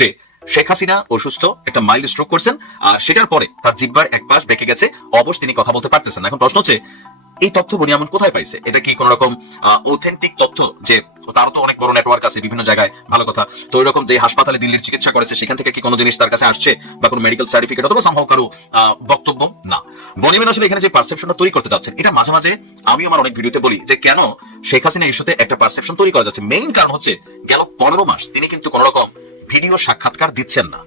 যে শেখ হাসিনা অসুস্থ, একটা মাইল্ড স্ট্রোক করছেন, আর সেটার পরে তার জিব্বার এক পাশ বেঁকে গেছে, অবশ তিনি কথা বলতে পারতেছেন না। এখন প্রশ্ন হচ্ছে, এই তথ্য বনিয়ামন কোথায় পাইছে? এটা কি কোন রকম অথেন্টিক তথ্য? যে, তারও তো অনেক বড় নেটওয়ার্ক আছে বিভিন্ন জায়গায়, ভালো কথা। তো ওই রকম যে হাসপাতালে দিল্লির চিকিৎসা করেছে, সেখান থেকে কি কোনো জিনিস তার কাছে আসছে? বা কোনো মেডিকেল সার্টিফিকেট অথবা সম্ভব কারও বক্তব্য? না। বনিয়ামিন আসলে এখানে যে পারসেপশনটা তৈরি করতে যাচ্ছেন, এটা মাঝে মাঝে আমি আমার অনেক ভিডিওতে বলি যে, কেন শেখ হাসিনা ইস্যুতে একটা পারসেপশন তৈরি করা যাচ্ছে? মেইন কারণ হচ্ছে, গেল পনেরো মাস, তিনি কিন্তু কোন রকম ভিডিও সাক্ষাৎকার দিচ্ছেন না।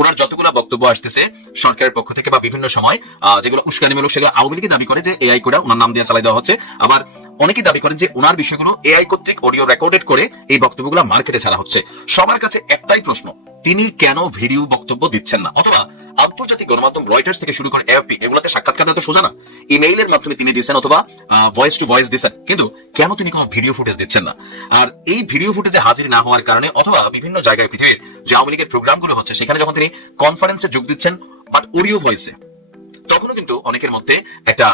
ওনার যতগুলো বক্তব্য আসতেছে সরকারের পক্ষ থেকে বা বিভিন্ন সময় যেগুলো উস্কানিমূলক সেগুলো আওয়ামী লীগই দাবি করে যে এআই করে ওনার নাম দিয়ে চালাই দেওয়া হচ্ছে। আবার অনেকেই দাবি করেন যে ওনার বিষয়গুলো এআই কর্তৃক অডিও রেকর্ডেড করে এই বক্তব্যগুলো মার্কেটে ছাড়া হচ্ছে। সবার কাছে একটাই প্রশ্ন, তিনি কেন ভিডিও বক্তব্য দিচ্ছেন না? অথবা আন্তর্জাতিক গণমাধ্যম রয়টার্স থেকে শুরু করে এফপি এগুলোতে সাক্ষাৎকার তো সোজা না। ইমেইলের মাধ্যমে তিনি দিচ্ছেন অথবা ভয়েস টু ভয়েস দিচ্ছেন কিন্তু কেন তিনি কোনো ভিডিও ফুটেজ দিচ্ছেন না? আর এই ভিডিও ফুটেজে হাজির না হওয়ার কারণে অথবা বিভিন্ন জায়গায় পৃথিবীর যে আওয়ামী লীগের প্রোগ্রামগুলো হচ্ছে, সেখানে যখন তিনি কনফারেন্সে যোগ দিচ্ছেন বাট অডিও ভয়েসে তখনও কিন্তু অনেকের মধ্যে একটা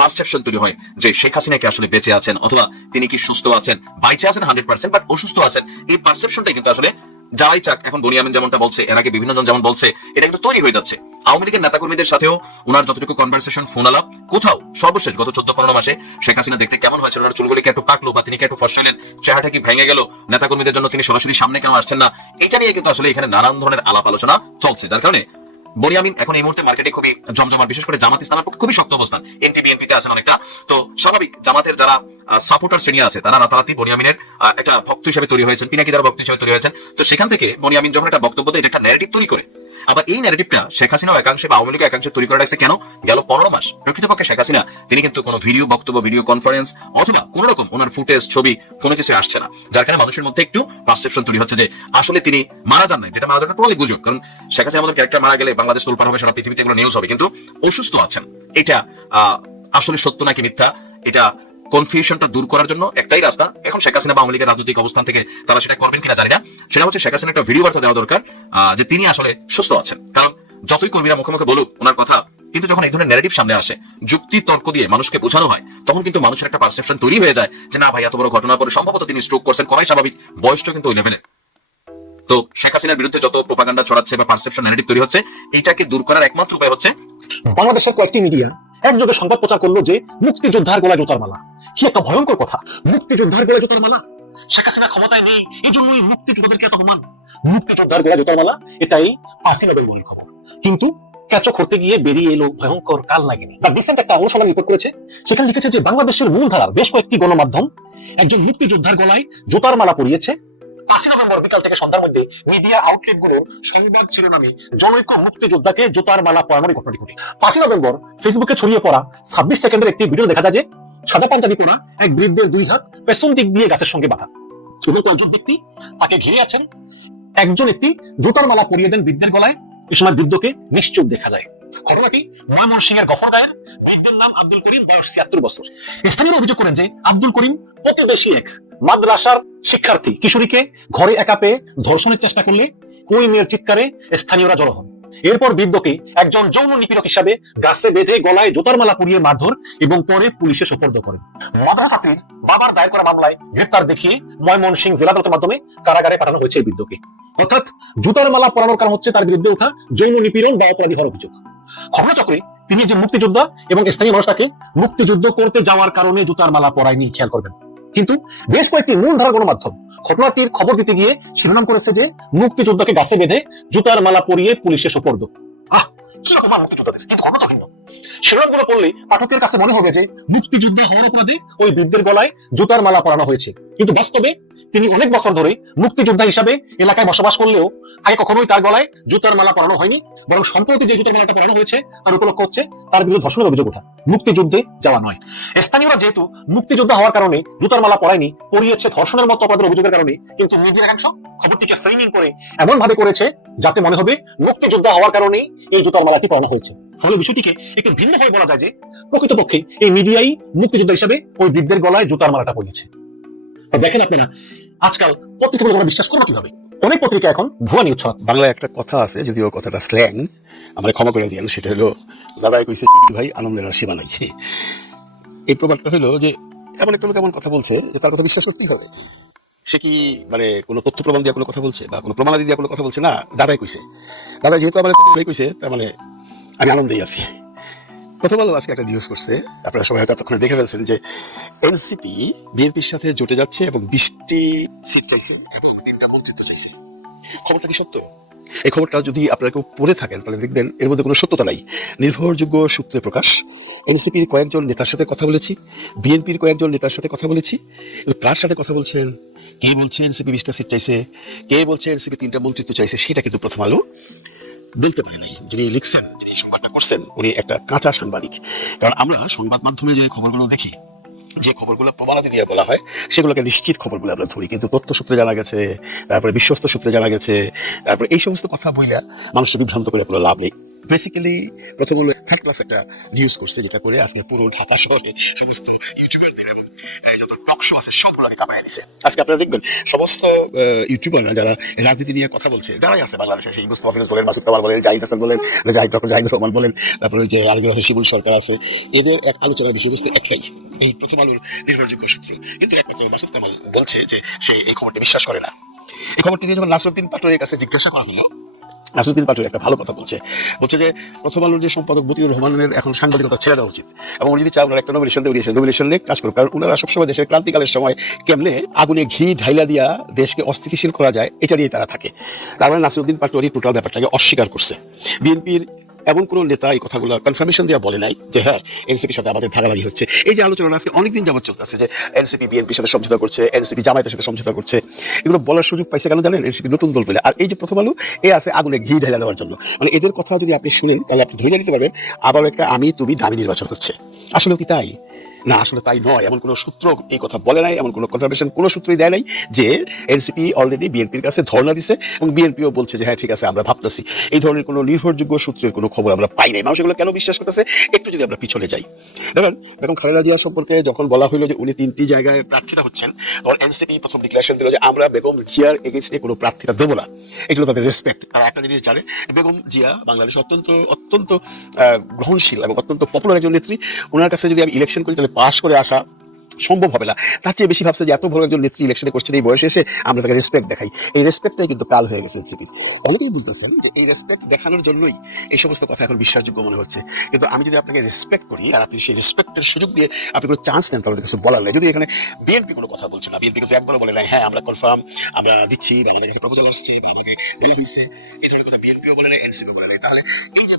পারসেপশন তৈরি হয় যে শেখ হাসিনা কি আসলে বেঁচে আছেন অথবা তিনি কি সুস্থ আছেন বাইচে আছেন হান্ড্রেড পার্সেন্ট বাট অসুস্থ আছেন। এই পারসেপশনটাই কিন্তু আসলে যারাই চাক, এখন বনিয়ামিন যেমনটা বলছে, এর আগে বিভিন্ন জন যেমন বলছে, এটা তৈরি হয়ে যাচ্ছে। আওয়ামী লীগের নেতাকর্মীদের সাথেও ওনার যতটুকু কনভারসেশন ফোন আলাপ কোথাও সর্বশেষ গত চোদ্দ পনেরো মাসে শেখ হাসিনা দেখতে কেমন হয়েছে ওনার চুলগুলি কি একটু পাকলো বা তিনি একটু ফসলেন চেহারাটা কি ভেঙে গেল? নেতাকর্মীদের জন্য তিনি সরাসরি সামনে কেন আসছেন না? এটা নিয়ে কিন্তু আসলে এখানে নানান ধরনের আলাপ আলোচনা চলছে। যার কারণে বনিয়ামিন এখন এই মুহূর্তে মার্কেটে খুবই জমজমার বিশেষ করে জামাত ইসলামের পক্ষে খুবই শক্ত অবস্থান। এনটি বিএনপিতে আছেন অনেকটা। তো স্বাভাবিক জামাতের যারা সাপোর্টার শ্রেণি আছে, তারা রাতারাতি বনিয়ামিনের একটা ভক্ত হিসেবে তৈরি হয়েছেন, পিনাকি যারা ভক্ত হিসেবে তৈরি হয়েছেন। তো সেখান থেকে বনিয়ামিন যখন একটা বক্তব্য দেয়, এটা একটা ন্যারেটিভ তৈরি করে। আবার এই ন্যারেটিভটা শেখ হাসিনাও একাংশে বা আওয়ামী লীগ একাংশে তৈরি করে রাখছে কেন? গেল পনেরো মাস। প্রকৃতপক্ষে শেখ হাসিনা, তিনি কিন্তু কোনো ভিডিও, বক্তব্য ভিডিও কনফারেন্স অথবা কোন রকম ওনার ফুটেজ, ছবি কোনো কিছু আসছে না। যার কারণে মানুষের মধ্যে একটু পারসেপশন তৈরি হচ্ছে যে আসলে তিনি মারা যান নাই। যেটা মারা যাওয়াটা টোটালি গুজব। কারণ শেখ হাসিনা আমাদের ক্যারেক্টার মারা গেলে বাংলাদেশ তোলপার হবে, সারা পৃথিবীতে এগুলো নিউজ হবে। কিন্তু অসুস্থ আছেন। এটা আসলে সত্য নাকি মিথ্যা? এটা কনফিউশনটা দূর করার জন্য একটাই রাস্তা। এখন শেখ হাসিনা বা আওয়ামী লীগের রাজনৈতিক অবস্থান থেকে তারা সেটা করবেন কিনা জানি না। সেটা হচ্ছে শেখ হাসিনা একটা ভিডিও বার্তা দেওয়া দরকার যে তিনি আসলে সুস্থ আছেন। কারণ যতই কর্মীরা মুখে মুখে বলুক ওনার কথা, কিন্তু যখন এই ধরনের ন্যারেটিভ সামনে আসে, যুক্তি তর্ক দিয়ে মানুষকে বোঝানো হয়, তখন কিন্তু মানুষের একটা পারসেপশন তৈরি হয়ে যায় যে না ভাই, এত বড় ঘটনার পরে সম্ভবত তিনি স্ট্রোক করছেন। করাই স্বাভাবিক বয়সটা কিন্তু ওই লেভেলে তো শেখ হাসিনার বিরুদ্ধে যত প্রোপাগান্ডা ছড়াচ্ছে বা পারসেপশন ন্যারেটিভ তৈরি হচ্ছে, এটাকে দূর করার একমাত্র উপায় হচ্ছে বাংলাদেশের কয়েকটি মিডিয়া একযোগে সংবাদ প্রচার করল যে মুক্তিযোদ্ধার গলায় জোতার মালা। কি একটা ভয়ঙ্কর কথা। মুক্তিযোদ্ধার গলায় জোতার মালা? শেখ হাসিনা ক্ষমতায় নেই এই জন্যই মুক্তিযোদ্ধাদেরকে এত অপমান। মুক্তিযোদ্ধার জোতার মালা, এটাই নভেম্বরের খবর। কিন্তু ক্যাচক করতে গিয়ে বেরিয়ে এলো ভয়ঙ্কর কাল লাগেনি দ্য ডিসেন্ট একটা অনুসন্ধান রিপোর্ট করেছে। সেখানে লিখেছে যে বাংলাদেশের মূলধারার বেশ কয়েকটি গণমাধ্যম একজন মুক্তিযোদ্ধার গলায় জোতার মালা পরিয়েছে। পাঁচই নভেম্বর বিকাল থেকে সন্ধ্যার মধ্যে মিডিয়া আউটলেটগুলোর সংবাদ শিরোনামে জনৈক মুক্তিযোদ্ধাকে জোতার মালা পরানোর ঘটনাটি ঘটে। পাঁচই নভেম্বর ফেসবুকে ছড়িয়ে পড়া ছাব্বিশ সেকেন্ডের একটি ভিডিও দেখা যায় যে সাদা পাঞ্জাবি পরা এক বৃদ্ধের দুই হাত, পেছন দিক দিয়ে গাছের সঙ্গে বাঁধা। এবং কয়েকজন ব্যক্তি তাকে ঘিরে আছেন। একজন একটি জুতার মালা পরিয়ে দেন বৃদ্ধের গলায়। এ সময় বৃদ্ধকে নিশ্চুপ দেখা যায়। ঘটনাটি ময়মনসিংহের গফরগাঁয়ের বৃদ্ধের নাম আব্দুল করিম, বয়স ছিয়াত্তর বছর। স্থানীয় অভিযোগ করেন যে আব্দুল করিম প্রতিবেশী এক মাদ্রাসার শিক্ষার্থী কিশোরীকে ঘরে একা পেয়ে ধর্ষণের চেষ্টা করলে ওই মেয়ের চিৎকারে স্থানীয়রা জড়ো হন। এরপর বৃদ্ধকে একজন যৌন নিপীড়ক হিসাবে গাছে বেঁধে গলায় জোতার মালা পরিয়ে মারধর এবং পরে পুলিশে সোপর্দ করেন। মাদ্রাসা ছাত্রীর বাবার দায়ের করা মামলায় গ্রেপ্তার দেখিয়ে ময়মনসিংহ জেলা আদালতের মাধ্যমে কারাগারে পাঠানো হয়েছে বৃদ্ধকে। অর্থাৎ জুতার মালা পরানোর কারণ হচ্ছে তার বিরুদ্ধে ওঠা যৌন নিপীড়ন বা অপরাধী হওয়ার অভিযোগ। ঘটনাচক্রে তিনি একজন মুক্তিযোদ্ধা এবং স্থানীয় মানুষ তাকে মুক্তিযুদ্ধ করতে যাওয়ার কারণে জুতার মালা পরায়নি, খেয়াল করবেন। কিন্তু বেশ কয়েকটি মূল ধারা গণমাধ্যম ঘটনাটির খবর দিতে গিয়ে শিরোনাম করেছে যে মুক্তিযোদ্ধাকে গাছে বেঁধে জুতার মালা পরিয়ে পুলিশে সোপর্দ। আহ, কি অপমান মুক্তিযোদ্ধাদের? কিন্তু ঘটনা তো ভিন্ন শিরোনামগুলো পড়লে পাঠকের কাছে মনে হবে যে মুক্তিযোদ্ধা হওয়ার অপরাধে ওই বৃদ্ধের গলায় জুতার মালা পরানো হয়েছে। কিন্তু বাস্তবে তিনি অনেক বছর ধরে মুক্তিযোদ্ধা হিসাবে এলাকায় বসবাস করলেও আগে কখনোই তার গলায় জুতার মালা পরানো হয়নি, বরং সম্প্রতি যে জুতার মালাটা পরানো হয়েছে, তার উপলক্ষ হচ্ছে তার বিরুদ্ধে ধর্ষণের অভিযোগ ওঠা। মুক্তিযুদ্ধে যাওয়া নয়। স্থানীয়রা যেহেতু মুক্তিযোদ্ধা হওয়ার কারণে জুতার মালা পরায়নি, পরিয়েছে ধর্ষণের মতো অপরাধের অভিযোগের কারণে, কিন্তু মিডিয়ার একাংশ খবরটিকে ফ্রেমিং করে এমন ভাবে করেছে যাতে মনে হবে মুক্তিযোদ্ধা হওয়ার কারণেই এই জুতার মালাটি পরানো হয়েছে। ফলে বিষয়টিকে একটু ভিন্নভাবে বলা যায় যে, প্রকৃতপক্ষে এই মিডিয়াই মুক্তিযোদ্ধা হিসাবে ওই বৃদ্ধের গলায় জুতার মালাটা পরিয়েছে। দেখেন আপনারা আজকাল পত্রিকা আমরা বিশ্বাস করব কীভাবে? অনেক পত্রিকা এখন ভুয়া নিউজ ছড়াচ্ছে। বাংলায় একটা কথা আছে, যদিও কথাটা স্ল্যাং আমরা ক্ষমা করে দিয়েন, সেটা হলো, দাদাই কইছে ভাই, আনন্দের আর সীমা নাই এই প্রবাদটা হলো যে, এমন একটা লোক এমন কথা বলছে যে তার কথা বিশ্বাস করতেই হবে। সে কি মানে কোনো তথ্য প্রমাণ দিয়ে কোনো কথা বলছে বা কোনো প্রমাণাদি দিয়ে কোনো কথা বলছে? না, দাদাই কইছে। দাদা যেহেতু আমার কইছে, তার মানে আমি আনন্দেই আছি। আজকে একটা নিউজ করছে। আপনারা সবাই এতক্ষণে দেখে ফেলছেন যে এনসিপি বিএনপির সাথে জোটে যাচ্ছে এবং বিশটি সিট চাইছে এবং তিনটা মন্ত্রিত্ব চাইছে। খবরটা কি সত্য? এই খবরটা যদি আপনারা কেউ পড়ে থাকেন, তাহলে দেখবেন এর মধ্যে কোনো সত্যতা নাই। নির্ভরযোগ্য সূত্রে প্রকাশ এনসিপির কয়েকজন নেতার সাথে কথা বলেছি বিএনপির কয়েকজন নেতার সাথে কথা বলেছি। কার সাথে কথা বলছেন? কে বলছে এনসিপি বিশটা সিট চাইছে? কে বলছে এনসিপি তিনটা মন্ত্রিত্ব চাইছে? সেটা কিন্তু প্রথম আলো। বলতে পারে নাই, যিনি লিখছেন, যিনি সংবাদটা করছেন, উনি একটা কাঁচা সাংবাদিক। কারণ আমরা সংবাদ মাধ্যমে যে খবরগুলো দেখি, যে খবরগুলো প্রমাণাদি দিয়ে বলা হয়, সেগুলোকে নিশ্চিত খবরগুলো আমরা ধরি। কিন্তু তথ্য সূত্রে জানা গেছে, তারপরে বিশ্বস্ত সূত্রে জানা গেছে, তারপরে এই সমস্ত কথা বইলা মানুষকে বিভ্রান্ত করে কোনো লাভ নেই। বেসিক্যালি প্রথম হলো থার্ড ক্লাস একটা নিউজ করছে যেটা করে আজকে পুরো ঢাকা শহরে সমস্ত ইউটিউবারদের এবং যত টক শো আছে সবগুলোকে কামায় দিছে। আজকে আপনারা দেখবেন সমস্ত ইউটিউবাররা যারা রাজনীতি নিয়ে কথা বলছে, যারাই আছে বাংলাদেশে, সেই মুস্তফা ফিরোজ বলেন মাসুদ কামাল বলেন, জাহিদ হাসান বলেন, জাহিদ ডক্টর জাহিদুর রহমান বলেন, তারপরে যে আরেকজন আছে শিবুল সরকার আছে, এদের এক আলোচনার বিষয়বস্তু একটাই, এই প্রথম আলোর নির্ভরযোগ্য সূত্র কিন্তু একমাত্র মাসুদ কামাল বলছে যে সে এই খবরটি বিশ্বাস করে না। এই খবরটি নিয়ে যখন নাসরুদ্দিন পাটোয়ারির কাছে জিজ্ঞাসা করা হলো নাসরুদ্দিন পাটোয়ারি একটা ভালো কথা বলছে। বলছে যে, প্রথম আলোর যে সম্পাদক বতিউর রহমানের এখন সাংবাদিকতা ছেড়ে দেওয়া উচিত এবং উনি যদি চায় ওনারা একটা নমিনেশন দিয়ে নবিলেশন নমিনেশন দিয়ে কাজ করুক কারণ ওনারা সবসময় দেশের ক্রান্তিকালের সময় কেমনে আগুনে ঘি ঢাইলা দিয়া দেশকে অস্থিতিশীল করা যায়, এটা নিয়ে তারা থাকে। তার মানে নাসরুদ্দিন পাটোয়ারি টোটাল ব্যাপারটাকে অস্বীকার করছে। বিএনপির এমন কোনো নেতা এই কথাগুলো কনফার্মেশন দেওয়া বলে নাই যে হ্যাঁ এনসিপির সাথে আমাদের ভাগাভাগি হচ্ছে। এই যে আলোচনা আজকে অনেকদিন যাবত চলতেছে যে এনসিপি বিএনপির সাথে সমঝোতা করছে এনসিপি জামায়াতের সাথে সমঝোতা করছে। এগুলো বলার সুযোগ পাইছে কেন জানেন এনসিপি নতুন দল পেলে আর এই যে প্রথম আলো, এ আছে আগুনে ঘি ঢেলা দেওয়ার জন্য। মানে এদের কথা যদি আপনি শুনেন, তাহলে আপনি ধরে নিতে পারবেন আবার একটা আমি, তুমি, দামি নির্বাচন হচ্ছে। আসলেও কি তাই? না, আসলে তাই নয়। এমন কোনো সূত্র এই কথা বলে নাই, এমন কোনো কনফার্মেশন কোনো সূত্রই দেয় নাই যে এনসিপি অলরেডি বিএনপির কাছে ধর্ণা দিছে এবং বিএনপিও বলছে যে হ্যাঁ ঠিক আছে, আমরা ভাবতেছি। এই ধরনের কোনো নির্ভরযোগ্য সূত্রের কোনো খবর আমরা পাই নাই। মানুষ এগুলো কেন বিশ্বাস করতেছে? একটু যদি আমরা পিছনে যাই। দেখেন বেগম খালেদা জিয়া সম্পর্কে যখন বলা হলো যে উনি তিনটি জায়গায় প্রার্থিতা হচ্ছেন, তখন এনসিপি প্রথম ডিক্লারেশন দিল যে, আমরা বেগম জিয়ার এগেনস্টে কোনো প্রার্থিতা দেবো না। এগুলো তাদের রেসপেক্ট তারা একটা জিনিস জানে, বেগম জিয়া বাংলাদেশ অত্যন্ত অত্যন্ত গ্রহণশীল এবং অত্যন্ত পপুলার একজন নেত্রী। ওনার কাছে যদি আমি ইলেকশন করি, তাহলে পাশ করে আসা সম্ভব হবে না। তার চেয়ে বেশি ভাবছে যে এত বড় একজন নেত্রী ইলেকশনে করছেন এই বয়সে এসে আমরা তাকে রেসপেক্ট দেখাই। এই রেসপেক্টটাই কিন্তু কাল হয়ে গেছে এনসিপি অনেকেই বলতেছেন যে এই রেসপেক্ট দেখানোর জন্যই এই সমস্ত কথা এখন বিশ্বাসযোগ্য মনে হচ্ছে। কিন্তু আমি যদি আপনাকে রেসপেক্ট করি আর আপনি সেই রেসপেক্টের সুযোগ দিয়ে আপনি কোনো চান্স নেন, তাহলে কিছু বলার নেই। যদি এখানে বিএনপি কোনো কথা বলছে না বিএনপি কিন্তু একবারও বলে নাই হ্যাঁ আমরা কনফার্ম আমরা দিচ্ছি বাংলাদেশের কাছে প্রপোজাল আসছে বাংলাদেশে ধরনের কথা বিএনপিও বলে নাই এনসিপিও বলে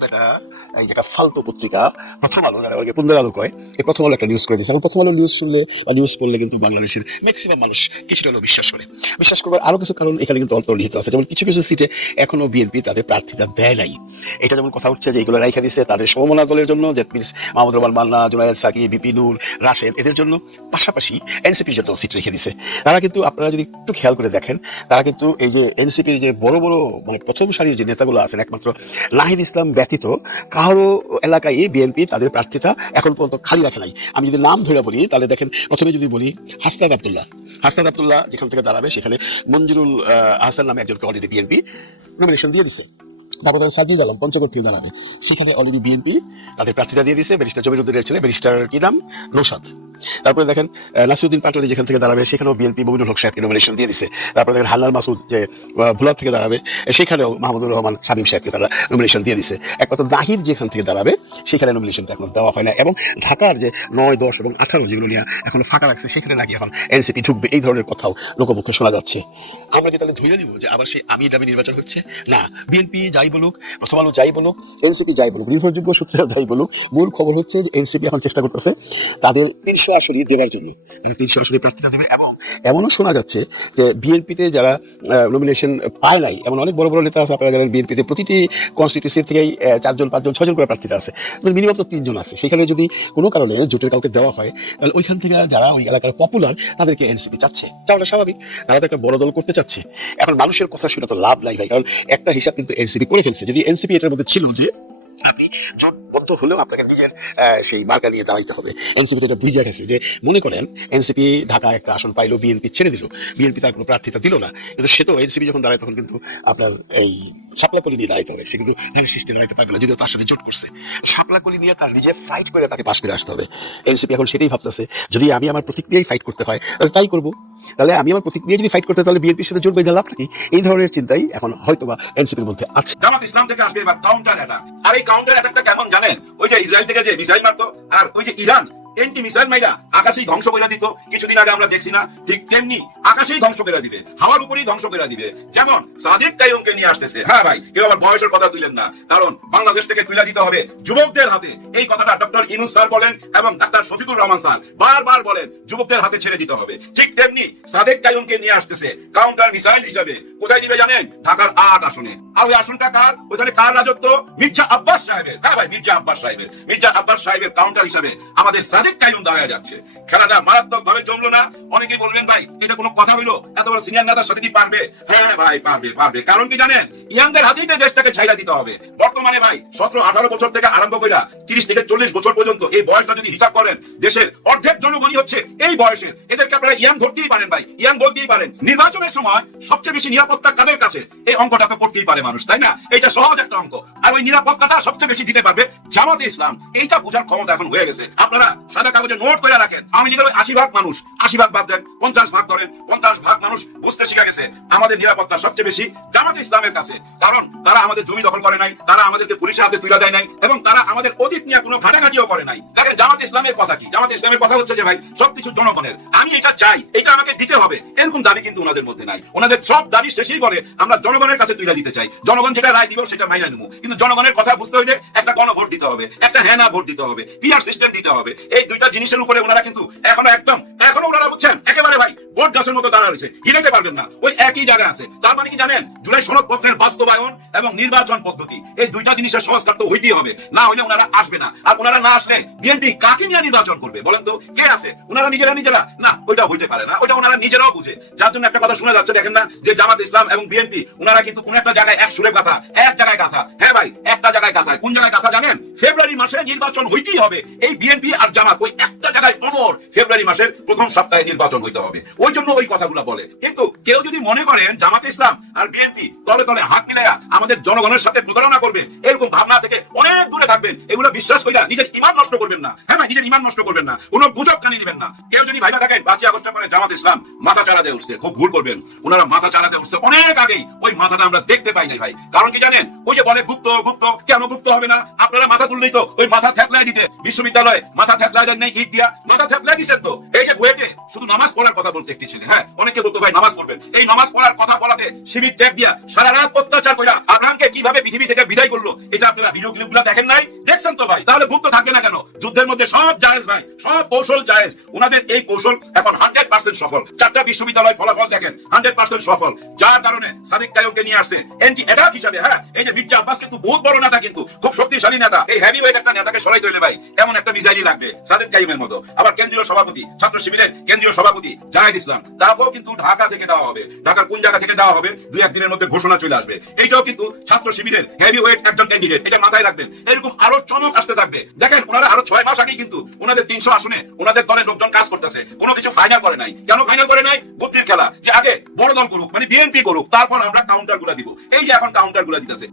বেটা ফালতু পত্রিকা, প্রথম আলো, যারা পুন্দের আলো কয়, এই প্রথম আলো একটা নিউজ করে দিয়েছে। এখন প্রথম আলো নিউজ শুনলে বা নিউজ পড়লে কিন্তু বাংলাদেশের ম্যাক্সিমাম মানুষ কিছুটা হলেও বিশ্বাস করে। বিশ্বাস করবার আরও কিছু কারণ এখানে কিন্তু অন্তর্নিহিত আছে। যেমন কিছু কিছু সিটে এখনও বিএনপি তাদের প্রার্থীতা দেয় নাই। এটা যেমন কথা যে এগুলো রাইখা তাদের সমমনা দলের জন্য, যে মিনস মাহমুদ রহমান, মান্না, জুনায়দ সাকি বিপিনুর রাশেদ, এদের জন্য পাশাপাশি এনসিপির জন্য সিট রেখে তারা কিন্তু আপনারা যদি একটু খেয়াল করে দেখেন, তারা কিন্তু এই যে এনসিপির যে বড় বড় মানে প্রথম সারির যে নেতাগুলো আছেন, একমাত্র নাহিদ ইসলাম ব্যতীত কারও এলাকায় বিএনপি তাদের প্রার্থিতা এখন পর্যন্ত খালি রাখে নাই। আমি যদি নাম ধরে বলি তাহলে দেখেন প্রথমে যদি বলি হাসনাদ আবদুল্লাহ। হাসনাদ আবদুল্লাহ যেখান থেকে দাঁড়াবে সেখানে মঞ্জুরুল আহ, আহসান নামে একজনকে অলরেডি বিএনপি নমিনেশন দিয়ে দিছে। তারপর ধরেন সাজিদ আলম পঞ্চগড় থেকে দাঁড়াবে। সেখানে অলরেডি বিএনপি তাদের প্রার্থীরা দিয়ে দিছে। ব্যারিস্টার জমির উদ্দিনের ছেলে ব্যারিস্টার কি নাম? নৌসাদ তারপরে দেখেন নাসিরুদ্দিন পাটোয়ারি যেখান থেকে দাঁড়াবে, সেখানেও বিএনপি মমিনুল হক সাহেবকে নমিনেশন দিয়ে দিছে। তারপরে দেখেন হান্নান মাসুদ যে ভোলার থেকে দাঁড়াবে, সেখানেও মাহমুদুর রহমান শামীম সাহেবকে তারা নমিনেশন দিয়ে দিছে। একমাত্র নাহিদ যেখান থেকে দাঁড়াবে, সেখানে নমিনেশনটা এখন দেওয়া হয় না এবং ঢাকার যে নয়, দশ এবং আঠারো যেগুলো নিয়ে এখন ফাঁকা রাখছে সেখানে নাকি এখন এনসিপি ঢুকবে। এই ধরনের কথাও লোকমুখে শোনা যাচ্ছে। আমরা কি তাহলে ধরে নিব যে আবার সেই আমি দামি নির্বাচন হচ্ছে? না, বিএনপি যাই বলুক, প্রথম আলো যাই বলুক, এনসিপি যাই বলুক, নির্ভরযোগ্য সূত্রে যাই বলুক, মূল খবর হচ্ছে যে এনসিপি এখন চেষ্টা করতেছে তাদের তিনশো আসনই দেওয়ার জন্য। মানে তিনশো আসনে প্রার্থীতা দেবে এবং এমনও শোনা যাচ্ছে যে বিএনপিতে যারা নমিনেশন পায় নাই, এমন অনেক বড় বড় নেতা আছে আপনারা জানেন বিএনপিতে প্রতিটি কনস্টিটিউসি থেকেই চারজন, পাঁচজন ছজন করে প্রার্থীতা আছে। মিনিমাম তো তিনজন আছে। সেখানে যদি কোনো কারণে জোটের কাউকে দেওয়া হয়, তাহলে ওইখান থেকে যারা ওই এলাকার পপুলার তাদেরকে এনসিপি চাচ্ছে। চাওয়াটা স্বাভাবিক। তারা তো একটা বড় দল করতে চাচ্ছে। এখন মানুষের কথা শুনে তো লাভ নাই ভাই, কারণ একটা হিসাব কিন্তু এনসিপি করে ফেলছে। যদি এনসিপি এটার মধ্যে ছিল যে আপনি জোটবদ্ধ হলেও আপনাকে নিজের সেই মার্কা নিয়ে দাঁড়াইতে হবে। এনসিপি এটা দুই গেছে যে, মনে করেন, এনসিপি ঢাকা একটা আসন পাইলো, বিএনপি ছেড়ে দিল। বিএনপি তার কোনো প্রার্থিতা দিল না। কিন্তু সে তো এনসিপি যখন দাঁড়ায়, তখন কিন্তু আপনার এই শাপলাকলি নিয়ে দাঁড়াইতে হবে সে কিন্তু ধানের সৃষ্টি দাঁড়াইতে পারবে না, যদিও তার সাথে জোট করছে। শাপলাকলি নিয়ে তার নিজে ফাইট করে তাকে পাশ করে আসতে হবে। এনসিপি এখন সেটাই ভাবতেছে, যদি আমি আমার প্রতিক্রিয়ায় ফাইট করতে হয়, তাহলে তাই করব। তাহলে আমি আমার প্রতিক্রিয়া যদি ফাইট করতে তাহলে বিএনপির সাথে জোট বেঁধে লাভ নাকি? এই ধরনের চিন্তাই এখন হয়তোবা এনসিপির মধ্যে আছে। জামাত ইসলাম থেকে আসবে এবার কাউন্টার অ্যাটাক আর এই কাউন্টার অ্যাটাকটা কেমন জানেন? ওই যে ইসরায়েল থেকে যে মিসাইল মারতো, আর ওই যে ইরান এন্টি মিসাইল মাইরা। আকাশেই ধ্বংস করে দিত, কিছুদিন আগে আমরা দেখছি না, ঠিক তেমনি আকাশেই ধ্বংস করে দিবে, হাওয়ার উপরেই ধ্বংস করে দিবে। যেমন সাদিক নিয়ে আসতেছে। হ্যাঁ ভাই, কেউ আবার বয়সের কথা তুলেন না, কারণ বাংলাদেশ থেকে তুলে দিতে হবে যুবকদের হাতে। এই কথাটা ডক্টর ইনুস স্যার বলেন এবং ডাক্তার শফিকুর রহমান স্যার বারবার বলেন, যুবকদের হাতে ছেড়ে দিতে হবে। ঠিক তেমনি সাদেক নিয়ে আসতেছে কাউন্টার মিসাইল হিসাবে। কোথায় দিবে জানেন? ঢাকার আট আসনে। আর ওই আসনটা কার? ওইখানে কার রাজত্ব? মির্জা আব্বাস সাহেবের। হ্যাঁ ভাই, মির্জা আব্বাস সাহেবের। মির্জা আব্বাস সাহেবের কাউন্টার হিসাবে আমাদের সাদেক কাইয়ুম দাঁড়ায় যাচ্ছে। খেলাটা মারাত্মক ভাবে জমলো না। অনেকেই বলবেন, ভাই, এটা কোনো কথা হইল? এত বড় সিনিয়র নেতার সাথে কি পারবে? হ্যাঁ ভাই, পারবে পারবে। কারণ কি জানেন? ইয়াংদের হাতেই তো দেশটাকে ছাইরা দিতে হবে। বর্তমানে, ভাই, সতেরো, আঠারো বছর থেকে আরম্ভ করে তিরিশ থেকে চল্লিশ বছর পর্যন্ত এই বয়সটা যদি হিসাব করেন, দেশের অর্ধেক জনগণই হচ্ছে এই বয়সের। এদেরকে আপনারা ইয়াং ধরতেই পারেন, ভাই, ইয়াং বলতেই পারেন। নির্বাচনের সময় সবচেয়ে বেশি নিরাপত্তা কাদের কাছে? এই অঙ্কটা তো করতেই পারে মানুষ, তাই না? এটা সহজ একটা অঙ্ক। আর ওই নিরাপত্তাটা সবচেয়ে বেশি দিতে পারবে জামাতে ইসলাম। এইটা বোঝার ক্ষমতা এখন হয়ে গেছে। আপনারা সাদা কাগজে নোট করে রাখেন। আমি যদি আশি ভাগ মানুষ, আশি ভাগ বাদ দেন, পঞ্চাশ ভাগ ধরেন, পঞ্চাশ ভাগ মানুষ বুঝতে শিখে গেছে আমাদের নিরাপত্তা সবচেয়ে বেশি জামাতে ইসলামের কাছে। কারণ তারা আমাদের জমি দখল করে নাই, তারা আমাদেরকে পুলিশের হাতে তুলে দেয় নাই, এবং তারা আমাদের অতীত নিয়ে কোনো ঘাটাঘাটিও করে নাই। দেখেন, জামাত ইসলামের কথা কি? জামাত ইসলামের কথা হচ্ছে যে, ভাই, সবকিছু জনগণের। আমি এটা চাই, এটা আমাকে দিতে হবে। এরকম দাবি কিন্তু ওনাদের মধ্যে নাই। ওনাদের সব দাবি শেষেই বলে আমরা জনগণের কাছে তুলে দিতে চাই। জনগণ যেটা রায় দিব, সেটা মাইনা নেব। কিন্তু জনগণের কথা বুঝতে হইলে একটা গণভোট দিতে হবে, একটা হ্যাঁ না ভোট দিতে হবে, পিআর সিস্টেম দিতে হবে। এই দুইটা জিনিসের উপরে ওনারা কিন্তু এখনও একদম এখনও ওনারা বুঝছেন? একেবারে ভাই, ভোট গাছের মতো দাঁড়া রয়েছে। হিলেতে পারবেন না। ওই একই জায়গায় আছে। তার মানে কি জানেন? জুলাই সনদ পত্রের বাস্তবায়ন এবং নির্বাচন পদ্ধতি, এই দুইটা জিনিসের সংস্কার তো হইতেই হবে। না হলে ওনারা আসবে না। আর ওনারা না আসলে বিএনপি কাকে নিয়ে নির্বাচন করবে বলেন তো? কে আছে? ওনারা নিজেরা নিজেরা? না, ওইটা হইতে পারে না। ওইটা ওনারা নিজেরাও বুঝে। যার জন্য একটা কথা শোনা যাচ্ছে, দেখেন না, যে জামাত ইসলাম এবং বিএনপি ওনারা কিন্তু কোন একটা জায়গায় এক সুরে কথা এক জায়গায় কথা হ্যাঁ ভাই, একটা জায়গায় কথা কোন জায়গায় কথা জানেন? ফেব্রুয়ারি মাসে নির্বাচন হইতেই হবে। এই বিএনপি আর জামাত, ওই একটা জায়গায় অমর ফেব্রুয়ারি মাসের প্রথম সপ্তাহে নির্বাচন হইতে হবে। ওই জন্য ওই কথাগুলো বলে। কিন্তু কেউ যদি মনে করেন জামাতে ইসলাম আর বিএনপি তলে তলে হাত মিলাইয়া আমাদের জনগণের সাথে প্রতারণা করবে, এরকম ভাবনা থেকে থাকবেন এগুলো বিশ্বাস কইরা নিজের ইমান নষ্ট করবেন না। হ্যাঁ ভাই, নিজের ইমান নষ্ট করবেন না। কোনো গুজব কানি নেবেন না। কেউ যদি ভাইবা থাকেন পাঁচই আগস্টের পরে জামাত ইসলাম মাথা চাড়াতে উঠছে। খুব ভুল করবেন। ওনারা মাথা চাড়াতে উঠছে অনেক আগেই। ওই মাথাটা আমরা দেখতে পাই নাই ভাই। কারণ কি জানেন? ওই যে বলে গুপ্ত গুপ্ত, কেন গুপ্ত হবে না? আপনারা মাথা তুললেই তো ওই মাথা থেতলাই দিতে। বিশ্ববিদ্যালয়ে মাথা থেতলাই দেন নাই, ইট দিয়া। মাথা থেতলাই দিছেন তো। এই যে বুয়েটে, শুধু নামাজ পড়ার কথা বলতে একটি ছেলে। হ্যাঁ অনেকে বলতো, ভাই, নামাজ পড়বেন। এই নামাজ পড়ার কথা বলাতে শিবির ট্যাগ দিয়া সারা রাত অত্যাচার কইরা আব্রাহামকে কীভাবে পৃথিবী থেকে বিদায় করল, এটা আপনারা ভিডিও ক্লিপগুলো দেখেন নাই? দেখছেন তো ভাই? তাহলে গুপ্ত থাকবে না কেন? যুদ্ধের মধ্যে সব জায়েজ ভাই, সব কৌশল জায়েজ। ওনাদের এই কৌশল এখন হান্ড্রেড পার্সেন্ট সফল। চারটা বিশ্ববিদ্যালয় ফলাফল দেখেন হান্ড্রেড পার্সেন্ট সফল। যার কারণে সাদিক কায়ুমকে নিয়ে আসছে এন্টি অ্যাটাক হিসাবে হ্যাঁ? এই যে মির্জা আব্বাস কিন্তু বহুত বড় নেতা কিন্তু, খুব শক্তিশালী নেতা। এই হেভি ওয়েট একটা নেতাকে সরাই তৈলে ভাই, এমন একটা মিসাইলই লাগবে সাদিক কায়ুমের মতো। আবার কেন্দ্রীয় সভাপতি, ছাত্র শিবিরের কেন্দ্রীয় সভাপতি জাহেদ ইসলাম। তাকেও কিন্তু ঢাকা থেকে দেওয়া হবে। ঢাকার কোন জায়গা থেকে দেওয়া হবে দুই একদিনের মধ্যে ঘোষণা চলে আসবে। এইটাও কিন্তু ছাত্র শিবিরের হেভি ওয়েট একজন ক্যান্ডিডেট এটা মাথায় রাখবেন। এরকম আরও চমক আসতে থাকবে। দেখেন ওনারা আরও ছয় মাস আগে কিন্তু ওনাদের তিনশো আসনে ওনাদের দলের লোকজন কাজ করতেছে। কোনো কিছু ফাইনাল করে নাই। কেন ফাইনাল করে নাই? বুদ্ধির খেলা। যে আগে বড় দল করুক মানে বিএনপি করুক, তারপর আমরা কাউন্টারগুলা দিব। এই যে এখন কাউন্টারগুলা দিতেছে।